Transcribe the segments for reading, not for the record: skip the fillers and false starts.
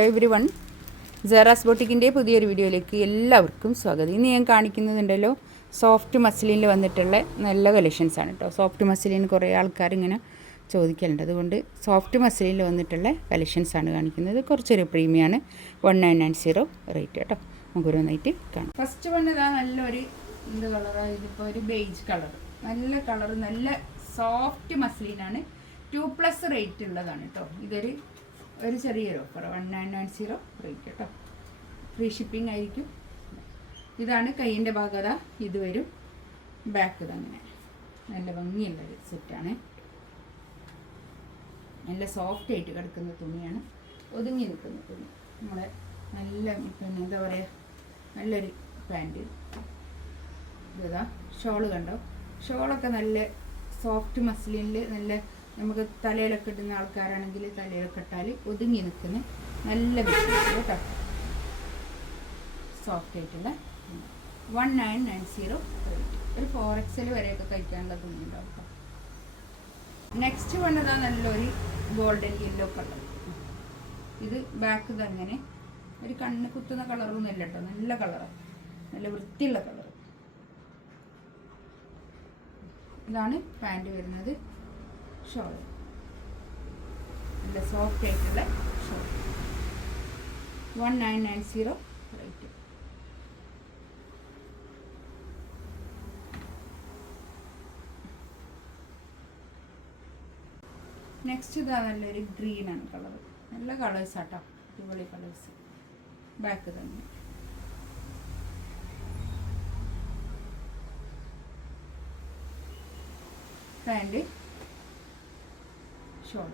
Every one, സെറാസ് ബോട്ടിക്കിൻ്റെ പുതിയൊരു വീഡിയോയിലേക്ക് എല്ലാവർക്കും സ്വാഗതം. ഇന്ന് ഞാൻ കാണിക്കുന്നതുണ്ടല്ലോ സോഫ്റ്റ് മസ്ലിനിൽ വന്നിട്ടുള്ള നല്ല കളക്ഷൻസാണ് കേട്ടോ. സോഫ്റ്റ് മസ്ലിന് കുറേ ആൾക്കാർ ഇങ്ങനെ ചോദിക്കലുണ്ട്, അതുകൊണ്ട് സോഫ്റ്റ് മസ്ലിനിൽ വന്നിട്ടുള്ള കളക്ഷൻസാണ് കാണിക്കുന്നത്. കുറച്ചൊരു പ്രീമിയമാണ്, 1990 റേറ്റ് കേട്ടോ. നമുക്ക് ഓരോന്നായിട്ട് കാണാം. ഫസ്റ്റ് വൺ ഇതാ നല്ലൊരു എന്ത് കളറാണ്, ഇതിപ്പോൾ ഒരു ബേജ് കളർ, നല്ല കളർ, നല്ല സോഫ്റ്റ് മസ്ലിനാണ്. 2+ റേറ്റ് ഉള്ളതാണ് കേട്ടോ. ഇതൊരു ചെറിയൊരു ഓഫർ, 1990 റേറ്റ് കേട്ടോ. ഫ്രീ ഷിപ്പിംഗ് ആയിരിക്കും. ഇതാണ് കൈയിൻ്റെ ഭാഗത, ഇത് വരും. ബാക്ക് ഇതങ്ങനെ നല്ല ഭംഗിയുള്ളൊരു സെറ്റാണ്. നല്ല സോഫ്റ്റ് ആയിട്ട് കിടക്കുന്ന തുണിയാണ്, ഒതുങ്ങി നിൽക്കുന്ന തുണി. നമ്മളെ നല്ല പിന്നെ എന്താ പറയുക, നല്ലൊരു പാൻറ്റ്. ഇതാ ഷോള് കണ്ടോ, ഷോളൊക്കെ നല്ല സോഫ്റ്റ് മസ്ലിനിൽ നല്ല നമുക്ക് തലയിലൊക്കെ ഇടുന്ന ആൾക്കാരാണെങ്കിൽ തലയിലൊക്കെ ഇട്ടാൽ ഒതുങ്ങി നിൽക്കുന്ന നല്ല ബിസിനസ് കേട്ടോ. സോഫ്റ്റ് ആയിട്ടുള്ള 1990 റേറ്റ്. ഒരു 4XL വരെയൊക്കെ കഴിക്കാനുള്ള തുണിയുണ്ടാവും കേട്ടോ. നെക്സ്റ്റ് വന്നതാ നല്ലൊരു ഗോൾഡൻ യെല്ലോ കളർ. ഇത് ബാക്ക് തന്നെ ഒരു കണ്ണ് കുത്തുന്ന കളറൊന്നും ഇല്ല കേട്ടോ. നല്ല കളറാണ്, നല്ല വൃത്തിയുള്ള കളർ. ഇതാണ് പാൻറ് വരുന്നത്. ഷോൾ നല്ല സോഫ്റ്റ് ആയിട്ടുള്ള ഷോൾ, 1990 റേറ്റ്. നെക്സ്റ്റ് ഇതാ നല്ലൊരു ഗ്രീനാണ് കളർ. നല്ല കളേഴ്സ് ആട്ടോ, അടിപൊളി കളേഴ്സ്. ബാക്ക് തന്നെ പാൻറ്, ഷോൾ.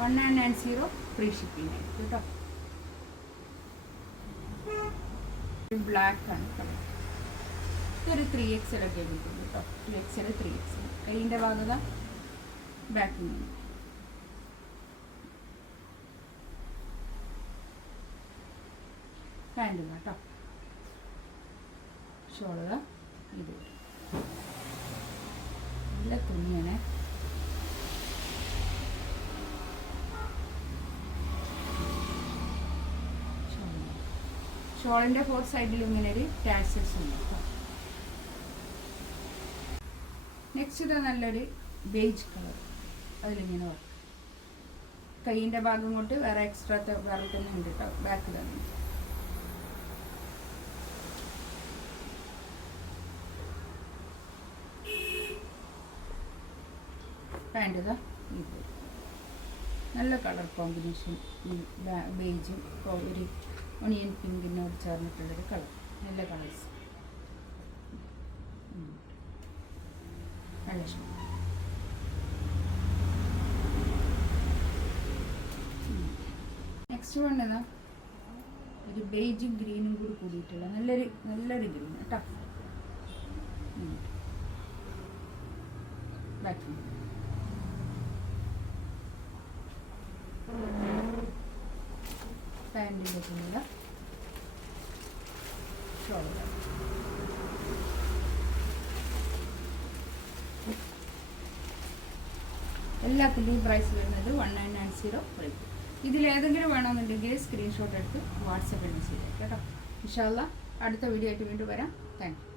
$1990 ഫ്രീ ഷിപ്പിംഗ് ആയിരിക്കും കേട്ടോ. ബ്ലാക്ക് ആണ് കളർ. ഇതൊരു 3XL ഒക്കെ കിട്ടും കേട്ടോ. 2XL 3XL. കൈയിൻ്റെ ഭാഗത ബാക്കിൽ നിന്ന് പാൻറ് കേട്ടോ. ഷോള് ഇത് നല്ല തുണിയാണ്. ഷോളിൻ്റെ 4 സൈഡിലും ഇങ്ങനെ ഒരു ടാസൽസ് ഉണ്ട് കേട്ടോ. നെക്സ്റ്റ് ഇത് നല്ലൊരു ബേജ് കളർ, അതിലിങ്ങനെ വർക്ക്. കൈയിൻ്റെ ഭാഗം കൊണ്ട് വേറെ എക്സ്ട്രാ വേറെ തന്നെ ഉണ്ട് കേട്ടോ. ബാക്ക് തന്നെ പാൻറ് ഇതാ ഇത് നല്ല കളർ കോമ്പിനേഷൻ. ബേജും ഒരു ഒണിയൻ പിങ്കിനോട് ചേർന്നിട്ടുള്ളൊരു കളർ, നല്ല കളേഴ്സ്. നല്ല ഇഷ്ടം. നെക്സ്റ്റ് വേണ്ടതാ ഒരു ബേജും ഗ്രീനും കൂടി കൂടിയിട്ടുള്ള നല്ലൊരു ഗ്രീൻ കേട്ടോ. ബാക്കി പാൻറ്റിൻ്റെ തുണിയില ഷോൾ. എല്ലാത്തിൻ്റെയും പ്രൈസ് വരുന്നത് 1990 റേറ്റ്. ഇതിലേതെങ്കിലും വേണമെന്നുണ്ടെങ്കിൽ സ്ക്രീൻഷോട്ട് എടുത്ത് വാട്സപ്പിൽ മെസ്സേജ് അയക്കാം കേട്ടോ. ഇൻഷാ അല്ലാഹ് അടുത്ത വീഡിയോ ആയിട്ട് വീണ്ടും വരാം. Thank you.